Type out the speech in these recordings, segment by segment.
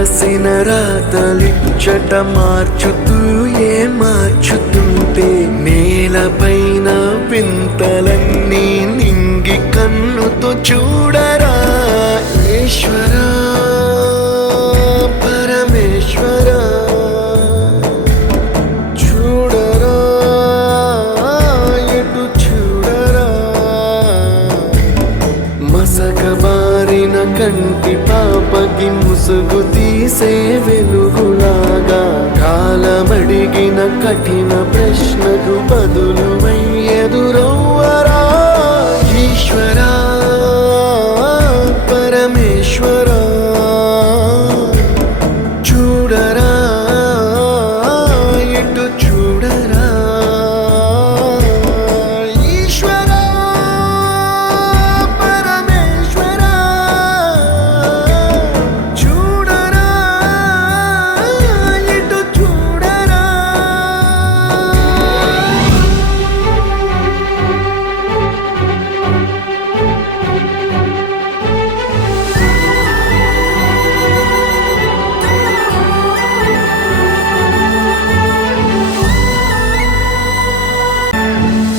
రాసిన రాతలిచ్చట మార్చుతూ మార్చుతుంటే నేలపైన వింతలన్నీ నింగి కన్నుతో చూడరా ఈశ్వరా పరమేశ్వరా చూడరా ఎటు చూడరా మసకబారిన కంటి పాపకి ముసుగు తీసే వెలుగులాగా కాలమడిగిన కఠిన ప్రశ్నకు బదులువై ఎదురవ్వరా ఈశ్వరా పరమేశ్వరా చూడరా ఎటు చూడరా ఈశ్వరా పరమేశ్వరా చూడరా ఎటు చూడరా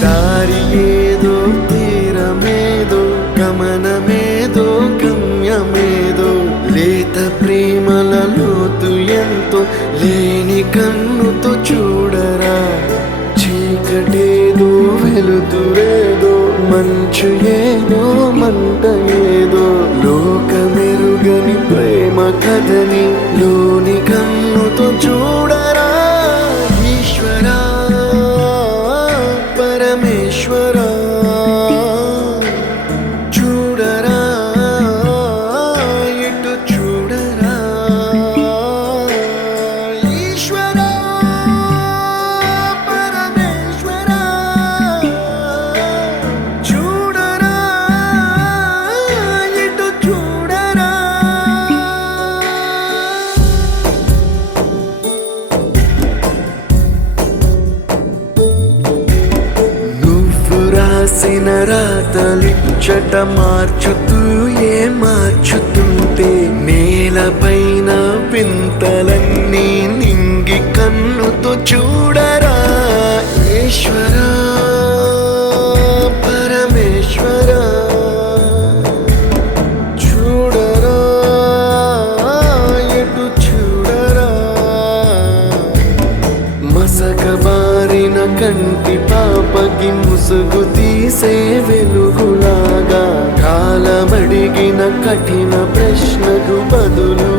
దారి ఏదో తీరమేదో గమనమేదో గమ్యమేదో లేత ప్రేమల లోతు ఎంతో లేని కన్నుతో చూడరా చీకటేదో వెలుతురేదో మంచు ఏదో మంట ఏదో లోకమెరుగని ప్రేమ కథని లోని కన్నుతో చూడరా ఈశ్వరా పరమేశ్వరా చూడరా ఎటు చూడరా ఈశ్వరా పరమేశ్వరా చూడరా ఎటు చూడరా రాసిన రాతలిచ్చట మార్చుతూ మార్చుతుంటే నేలపైన వింతలన్నీ నింగి కన్నుతో చూడరా ఈశ్వరా పరమేశ్వరా చూడరా ఎటు చూడరా మసకబారిన కంటి పాపకి ముసుగు తీసే వెలుగులాగా కాలమడిగిన కఠిన ప్రశ్నకు బదులు